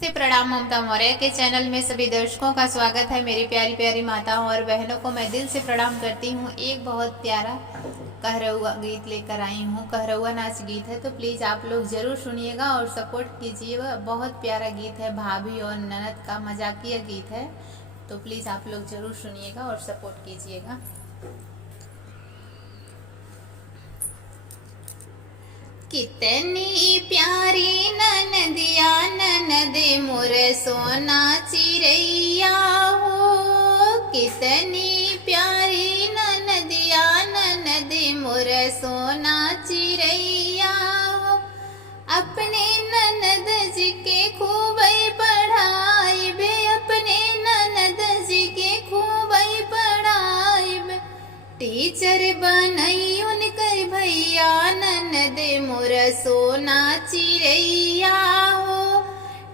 नमस्ते, प्रणाम। ममता मौर्य के चैनल में सभी दर्शकों का स्वागत है। मेरी प्यारी प्यारी माताओं और बहनों को मैं दिल से प्रणाम करती हूँ। एक बहुत प्यारा कहरौआ गीत लेकर आई हूँ। कहरौआ नाच गीत है, तो प्लीज़ आप लोग ज़रूर सुनिएगा और सपोर्ट कीजिएगा। बहुत प्यारा गीत है, भाभी और ननद का मजाकिया गीत है, तो प्लीज़ आप लोग ज़रूर सुनिएगा और सपोर्ट कीजिएगा। कितनी प्यारी ननदिया ननद मोर सोना चिरैया हो, कितनी प्यारी ननदिया ननद मोर सोना चिरैया हो। अपने ननद जी के खूब पढ़ाई बे, अपने ननद जी के खूब पढ़ाई बे। टीचर बनई उनकर भैया ननद मोर सोना चिरैया हो,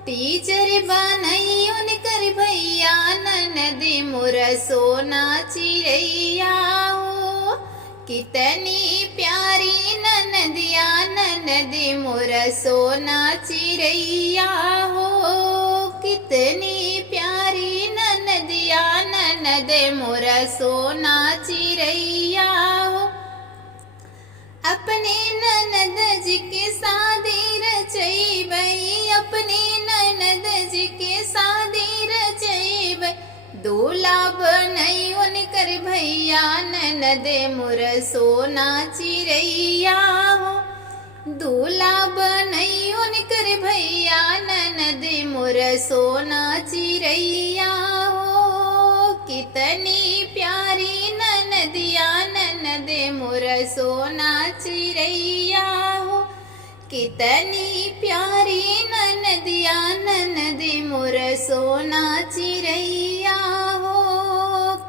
टीचर बनई उनकर भैया ननद मोर सोना चिरैया हो। कितनी प्यारी ननदिया ननद मोर सोना चिरैया हो, कितनी प्यारी ननदिया ननद मोर सोना चिरैया हो। अपने ननद जी के शादी रचैबै, अपने ननद जी के शादी रचैबै। दूल्हा बनई उनकर भैया ननद मोर सोना चिरैया हो, दूल्हा बनई उनकर भैया ननद मोर सोना चिरैया हो। कितनी प्यारी ननदिया ननद मोर सोना चिरैया हो, कितनी प्यारी ननदिया ननद मोर सोना चिरैया हो।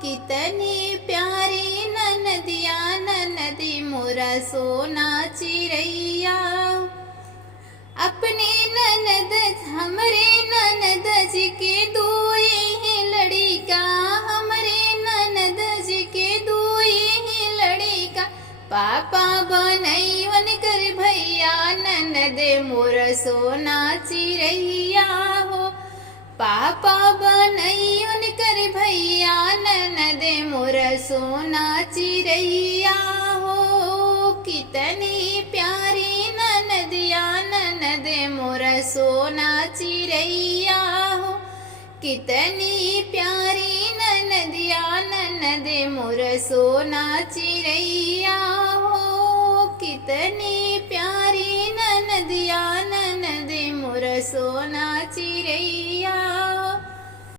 कितनी प्यारी ननदिया ननद मोर सोना चिरैया हो। अपने ननद हमरे ननद जी के दुई ही लड़िका, हमरे ननद जी के दुई ही लड़िका। पापा बनई उनकर भैया ननद मोर सोना चिरैया हो, पापा बनई उनकर भैया ननद मोर सोना चिरैया हो। कितनी प्यारी ननदिया ननद मोर सोना चिरैया हो, कितनी प्यारी ननदिया ननद मोर सोना चिरैया हो। कितनी प्यारी ननदिया ननद मोर सोना चिरैया।